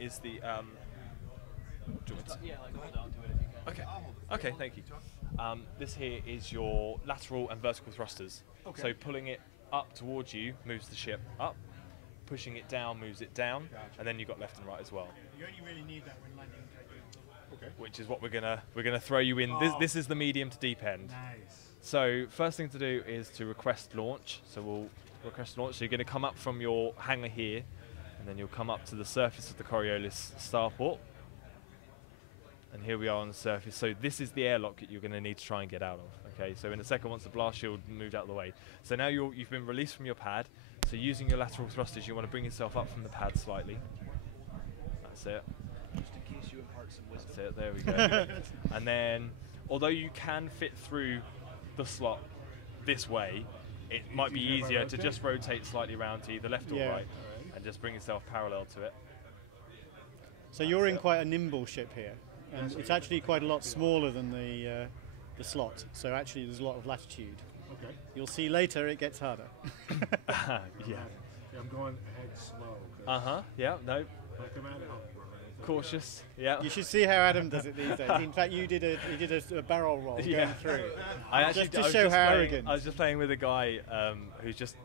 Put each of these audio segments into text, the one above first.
is the. Do you want me to- Yeah, like hold on to it if you can. Okay. Okay, thank you. This here is your lateral and vertical thrusters. Okay. So pulling it up towards you moves the ship up, pushing it down moves it down, and then you've got left and right as well. You only really need that when landing. Okay. Which is what we're gonna throw you in. This is the medium to deep end. Nice. So first thing to do is to request launch. So we'll request launch. So you're going to come up from your hangar here, and then you'll come up to the surface of the Coriolis starport. And here we are on the surface. So this is the airlock that you're going to need to try and get out of. Okay. So in a second, once the blast shield moved out of the way. So now you've been released from your pad. So using your lateral thrusters, you want to bring yourself up from the pad slightly. That's it. Just in case you impart some wisdom. That's it. There we go. And then, although you can fit through the slot this way, it might be easier to just rotate slightly around to either left or right, and just bring yourself parallel to it. So you're in quite a nimble ship here, and it's actually quite a lot smaller than the slot. So actually, there's a lot of latitude. Okay. You'll see later it gets harder. Yeah. I'm going ahead slow. Yeah. No. Like I'm at home. Cautious. Yeah. You should see how Adam does it these days. In fact, he did a barrel roll going through. I actually just to show how arrogant. I was just playing with a guy who's just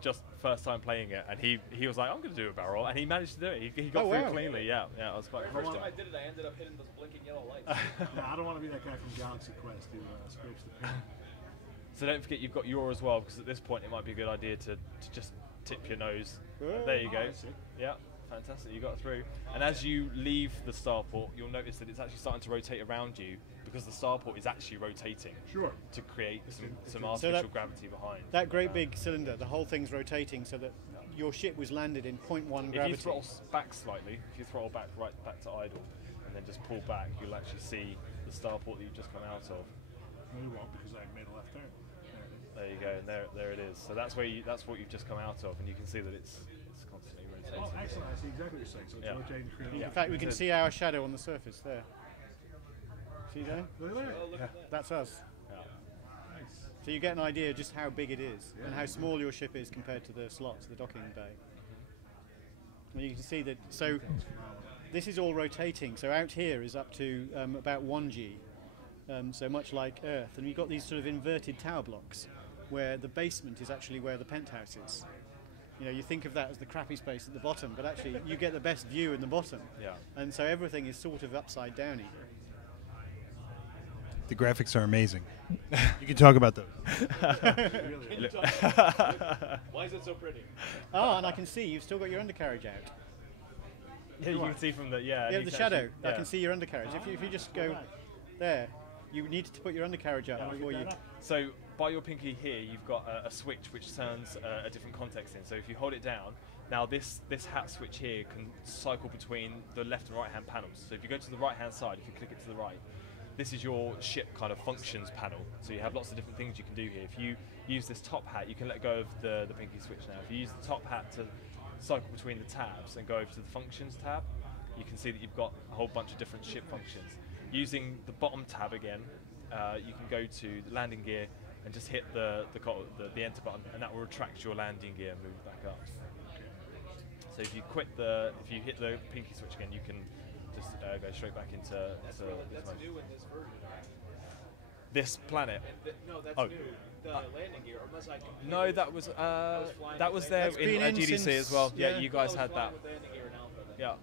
first time playing it, and he was like, I'm going to do a barrel roll, and he managed to do it. He got through cleanly. Yeah. I was quite First impressed. time I did it, I ended up hitting those blinking yellow lights. Yeah, I don't want to be that guy from Galaxy Quest who scrapes the paint. So don't forget you've got your as well, because at this point it might be a good idea to just tip your nose. There you go. Yeah. Fantastic, you got through. And as you leave the starport, you'll notice that it's actually starting to rotate around you, because the starport is actually rotating to create some artificial gravity behind. That great big cylinder, the whole thing's rotating so that your ship was landed in 0.1 gravity. If you throttle back slightly, if you throttle back right back to idle, and then just pull back, you'll actually see the starport that you've just come out of. No, you won't, because I made a left turn. There you go, and there it is. So that's what you've just come out of, and you can see that it's constantly rotating. Oh, excellent! I see exactly what you're saying. So it's rotating. In fact, we can see our shadow on the surface there. See there? That's us. Yeah. Nice. So you get an idea just how big it is and how small your ship is compared to the slots, the docking bay. And you can see that. So this is all rotating. So out here is up to about 1G. So much like Earth, and we've got these sort of inverted tower blocks where the basement is actually where the penthouse is. You know, you think of that as the crappy space at the bottom, but actually you get the best view in the bottom. Yeah. And so everything is sort of upside down here. The graphics are amazing. You can talk about those. Why is it so pretty? Oh, and I can see you've still got your undercarriage out. Yeah, you can see from the The shadow. I can see your undercarriage. If you just go there, you need to put your undercarriage up before you. So by your pinky here, you've got a switch which turns a different context in. So if you hold it down, now this hat switch here can cycle between the left and right hand panels. So if you go to the right hand side, if you click it to the right, this is your ship kind of functions panel. So you have lots of different things you can do here. If you use this top hat, you can let go of the pinky switch now. If you use the top hat to cycle between the tabs and go over to the functions tab, you can see that you've got a whole bunch of different ship functions. Using the bottom tab again, you can go to the landing gear and just hit the enter button, and that will retract your landing gear and move back up. So if you hit the pinky switch again, you can just go straight back into That's this mode. new in this version. This planet. No, that's new. The landing gear, unless I can. No, that was there in GDC as well. Yeah, you guys had that. Yeah.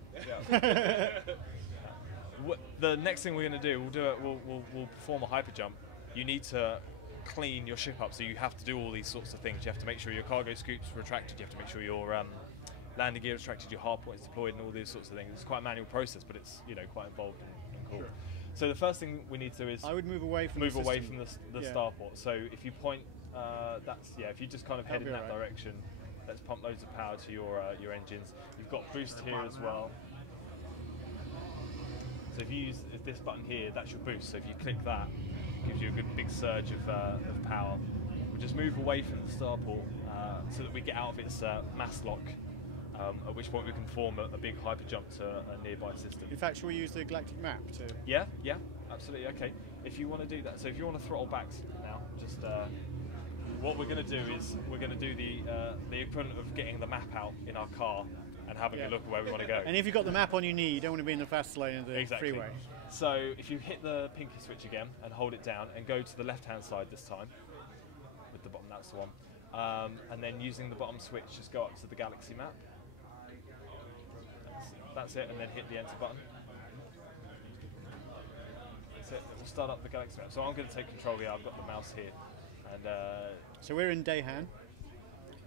The next thing we're going to do, we'll perform a hyper jump. You need to clean your ship up, so you have to do all these sorts of things. You have to make sure your cargo scoops retracted. You have to make sure your landing gear retracted, your hard points deployed, and all these sorts of things. It's quite a manual process, but it's quite involved and cool. Sure. So the first thing we need to do is I would move away from the starport. So if you point, if you just kind of head in that direction, let's pump loads of power to your engines. You've got boost here as well. So if you use this button here, that's your boost. So if you click that, it gives you a good big surge of power. We'll just move away from the starport so that we get out of its mass lock, at which point we can form a big hyper jump to a nearby system. In fact, shall we use the galactic map to? Yeah, absolutely. Okay. If you want to do that, so if you want to throttle back now, just what we're going to do is we're going to do the equivalent of getting the map out in our car and having Yeah. a look at where we want to go. And if you've got the map on your knee, you don't want to be in the fast lane of the Exactly. freeway. So if you hit the pinky switch again and hold it down and go to the left-hand side this time, with the bottom, that's the one. And then using the bottom switch, just go up to the galaxy map. That's it, and then hit the enter button. That's it. We'll start up the galaxy map. So I'm going to take control here. I've got the mouse here, and So we're in Dahan,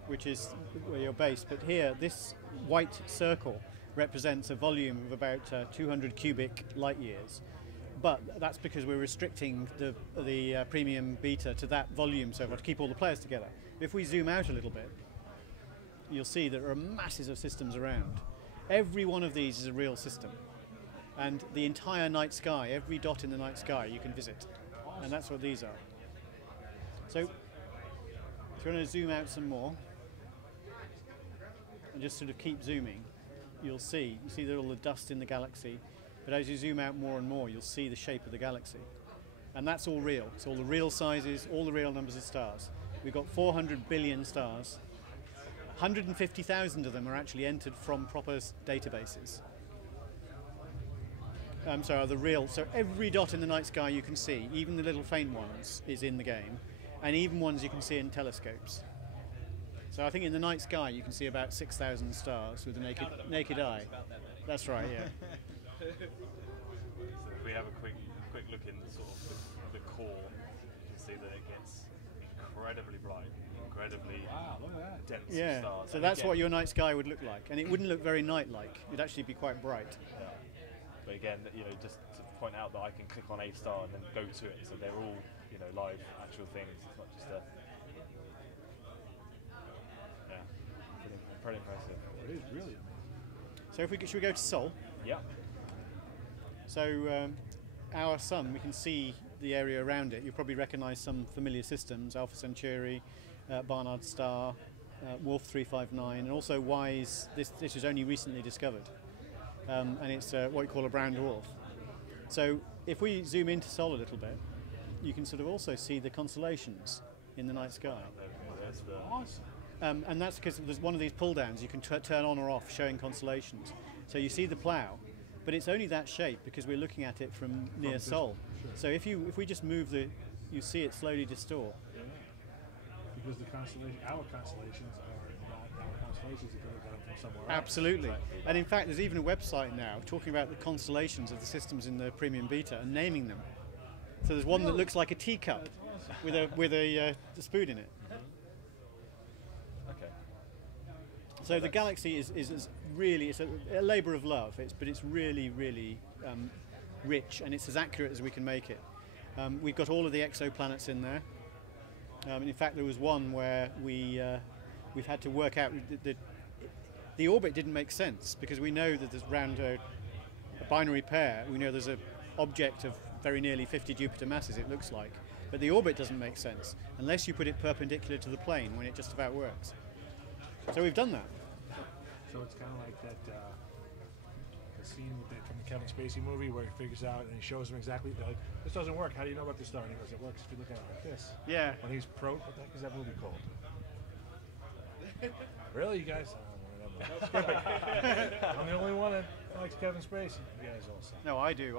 which is where you're based, but here, this white circle represents a volume of about 200 cubic light years. But that's because we're restricting the premium beta to that volume so far to keep all the players together. If we zoom out a little bit, you'll see that there are masses of systems around. Every one of these is a real system. And the entire night sky, every dot in the night sky you can visit. And that's what these are. So, if you want to zoom out some more, and just sort of keep zooming, you see that all the dust in the galaxy, but as you zoom out more and more, you'll see the shape of the galaxy. And that's all real. It's all the real sizes, all the real numbers of stars. We've got 400 billion stars. 150,000 of them are actually entered from proper databases. So the real. So every dot in the night sky you can see, even the little faint ones, is in the game, and even ones you can see in telescopes. So I think in the night sky you can see about 6,000 stars with the naked eye. That's right, yeah. so if we have a quick look in the sort of the core, you can see that it gets incredibly bright, incredibly dense with Yeah. stars. So And that's again, what your night sky would look like, and it wouldn't look very night-like. It'd actually be quite bright. yeah. But again, just to point out that I can click on a star and then go to it, so they're all live actual things. It's not just a pretty impressive. It is really amazing. So should we go to Sol? Yeah. So our sun, we can see the area around it. You'll probably recognise some familiar systems: Alpha Centauri, Barnard Star, Wolf 359, and also WISE. This was only recently discovered, and it's what we call a brown dwarf. So if we zoom into Sol a little bit, you can sort of also see the constellations in the night sky. There's the Awesome. And that's because there's one of these pull downs you can turn on or off, showing constellations. So you see the plough, but it's only that shape because we're looking at it from near Sol. Sure. So if we just move you see it slowly distort. Yeah. Because our constellations are not our constellations. You could have got them from somewhere else. Absolutely. And in fact, there's even a website now talking about the constellations of the systems in the premium beta and naming them. So there's one that looks like a teacup with a spoon in it. okay. So the galaxy is really, it's a labour of love, but it's really, really rich, and it's as accurate as we can make it. We've got all of the exoplanets in there. In fact, there was one where we've had to work out the orbit didn't make sense, because we know that there's around a binary pair, we know there's an object of very nearly 50 Jupiter masses, it looks like, but the orbit doesn't make sense unless you put it perpendicular to the plane, when it just about works. So we've done that. So it's kind of like that the scene from the Kevin Spacey movie where he figures out and he shows him exactly, like, this doesn't work. How do you know about this star? And he goes, it works if you look at it like this. Yeah. When he's what the heck is that movie called? Really, you guys? Skip it. I'm the only one that likes Kevin Spacey. You guys all suck. No, I do.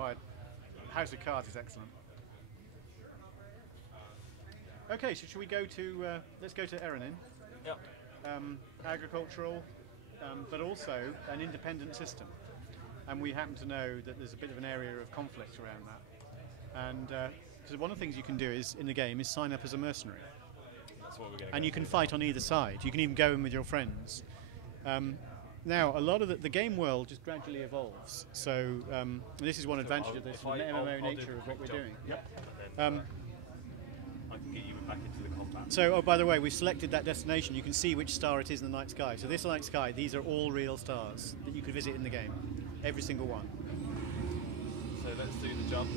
House of Cards is excellent. Okay, so should we go to, let's go to Erenin. Yep. Agricultural, but also an independent system. And we happen to know that there's a bit of an area of conflict around that. And so one of the things you can do in the game is sign up as a mercenary. That's what we're going to And you can fight on either side. You can even go in with your friends. Now, a lot of the game world just gradually evolves. So this is one advantage of this MMO nature of what we're doing. Yep. And then, I can get you back into the combat. So, oh, by the way, we've selected that destination. You can see which star it is in the night sky. So this night sky, these are all real stars that you could visit in the game. Every single one. So let's do the jump.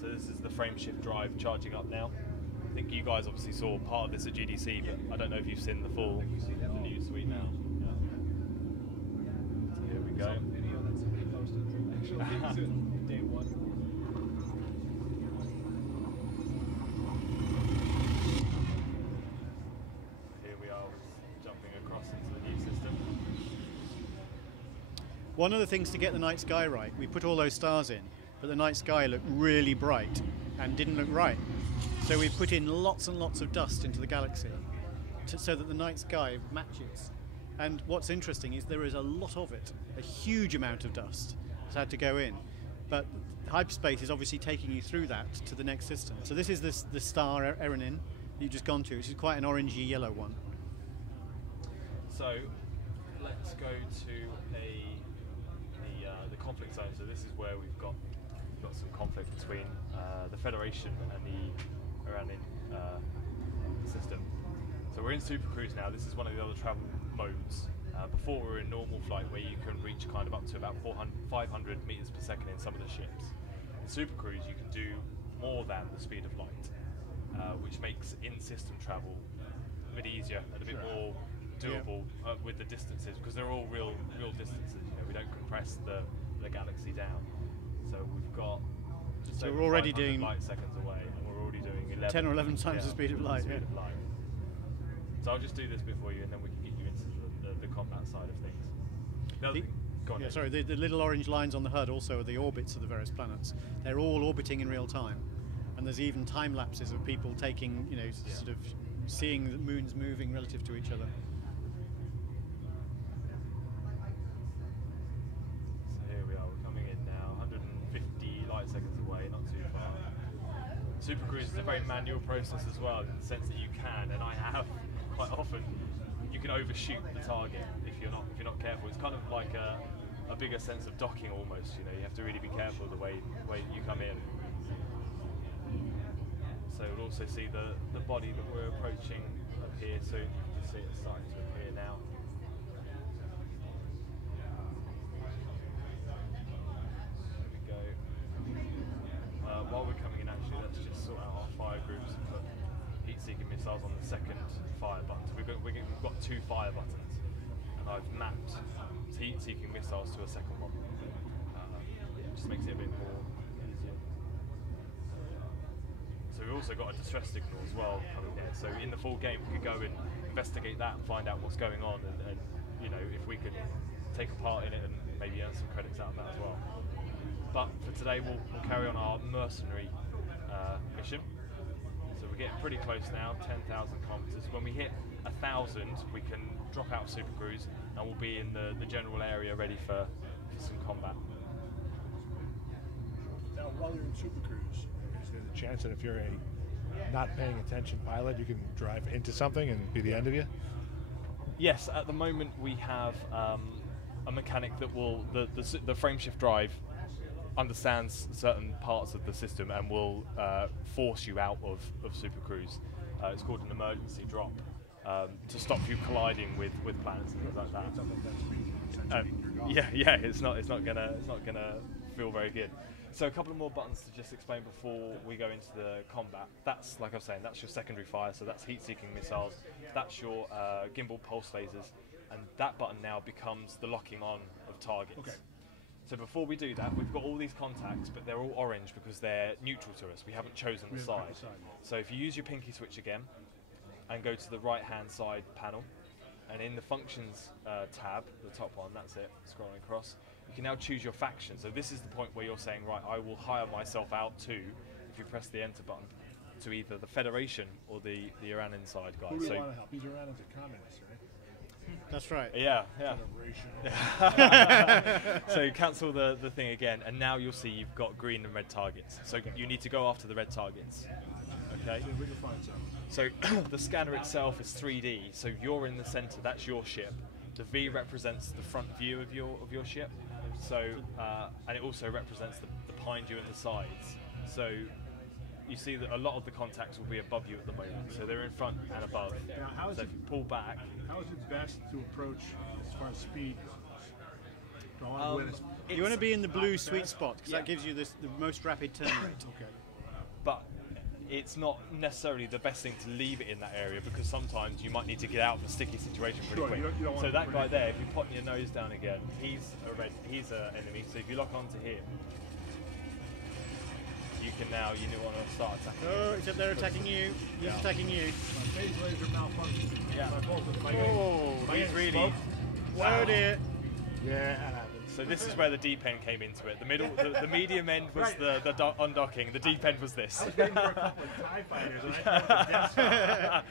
So this is the frame shift drive charging up now. I think you guys obviously saw part of this at GDC, but I don't know if you've seen the full, the new suite now. Yeah. So here we go. Video that's being posted. Actually, day one. Here we are, jump coming across into the new system. One of the things to get the night sky right, we put all those stars in, but the night sky looked really bright and didn't look right. So we put in lots and lots of dust into the galaxy so that the night sky matches. And what's interesting is there is a lot of it, a huge amount of dust has had to go in. But hyperspace is obviously taking you through that to the next system. So this is the star Erenin that you've just gone to, which is quite an orangey yellow one. So let's go to the conflict zone. So this is where we've got some conflict between the Federation and the Iranin system. So we're in Super Cruise now. This is one of the other travel modes. Before we were in normal flight, where you can reach kind of up to about 500 meters per second in some of the ships. In Super Cruise, you can do more than the speed of light, which makes in-system travel a bit easier and a bit more doable with the distances, because they're all real distances. You know, we don't compress the galaxy down. So we've got just So over we're already 500 doing light seconds away, and we're already doing 10 or 11 times the speed of light. Speed of light. So I'll just do this bit for you, and then we can get you into the combat side of things. The other thing, go on, Yeah, Dave. sorry, the little orange lines on the HUD also are the orbits of the various planets. They're all orbiting in real time. And there's even time lapses of people taking, you know, sort of seeing the moons moving relative to each other. So here we are, we're coming in now, 150 light seconds away, not too far. Super Cruise is a very manual process as well, in the sense that you can, and I have quite often, you can overshoot the target if you're not careful. It's kind of like a bigger sense of docking almost. You know, you have to really be careful the way you come in. So we'll also see the body that we're approaching up here soon. You can see it starting to appear now. There we go. While we're coming in, actually, let's just sort out our fire groups and put heat-seeking missiles on the second fire button. So we've got two fire buttons, and I've mapped heat-seeking missiles to a second one. It just makes it a bit more easier. So we've also got a distress signal as well coming there. So in the full game, we could go and investigate that and find out what's going on, and you know, if we could take a part in it and maybe earn some credits out of that as well. But for today, we'll carry on our mercenary mission. So we're getting pretty close now, 10,000 kilometers. When we hit 1,000, we can drop out of Super Cruise, and we'll be in the general area ready for some combat. Now, while you're in Super Cruise, is there the chance that if you're a not paying attention pilot, you can drive into something and be the end of you? Yes, at the moment we have a mechanic that will the frameshift drive understands certain parts of the system and will force you out of Super Cruise. It's called an emergency drop to stop you colliding with planets and things like that. Yeah, it's not gonna feel very good. So a couple of more buttons to just explain before we go into the combat. That's, like I was saying, that's your secondary fire, so that's heat-seeking missiles, that's your gimbal pulse lasers, and that button now becomes the locking on of targets. Okay. So before we do that, we've got all these contacts, but they're all orange because they're neutral to us. We haven't chosen the side. So if you use your pinky switch again, and go to the right-hand side panel, and in the functions tab, the top one, that's it, scrolling across, you can now choose your faction. So this is the point where you're saying, right, I will hire myself out to, if you press the enter button, to either the Federation or the Iranin side guys. Who do you So want to help? These Iranans are communists, right? That's right. yeah. Federation. So cancel the thing again, and now you'll see you've got green and red targets. So you need to go after the red targets. Okay. See if we can find some. So the scanner itself is 3D. So you're in the center. That's your ship. The V represents the front view of your ship. So and it also represents the behind you and the sides. So you see that a lot of the contacts will be above you at the moment. So they're in front and above. Now, how is So it- if you pull back, How is it best to approach as far as speed goes? Do I want to win a You want to be in the blue It's- sweet spot because that gives you the most rapid turn rate. Okay. but it's not necessarily the best thing to leave it in that area, because sometimes you might need to get out of a sticky situation pretty Sure, quick. you don't want So to that put guy it- there, if you put your nose down again, he's an enemy. So if you lock onto him, you can now want to start attacking. Oh, except they're attacking you. He's attacking you. My phase laser malfunction. Yeah. My bolt of my Oh, really. Oh dear. Yeah, that happens. So this is where the deep end came into it. The middle, the medium end was Right. the undocking. The deep end was this. I was waiting for a couple of TIE fighters, and I thought the Death Star.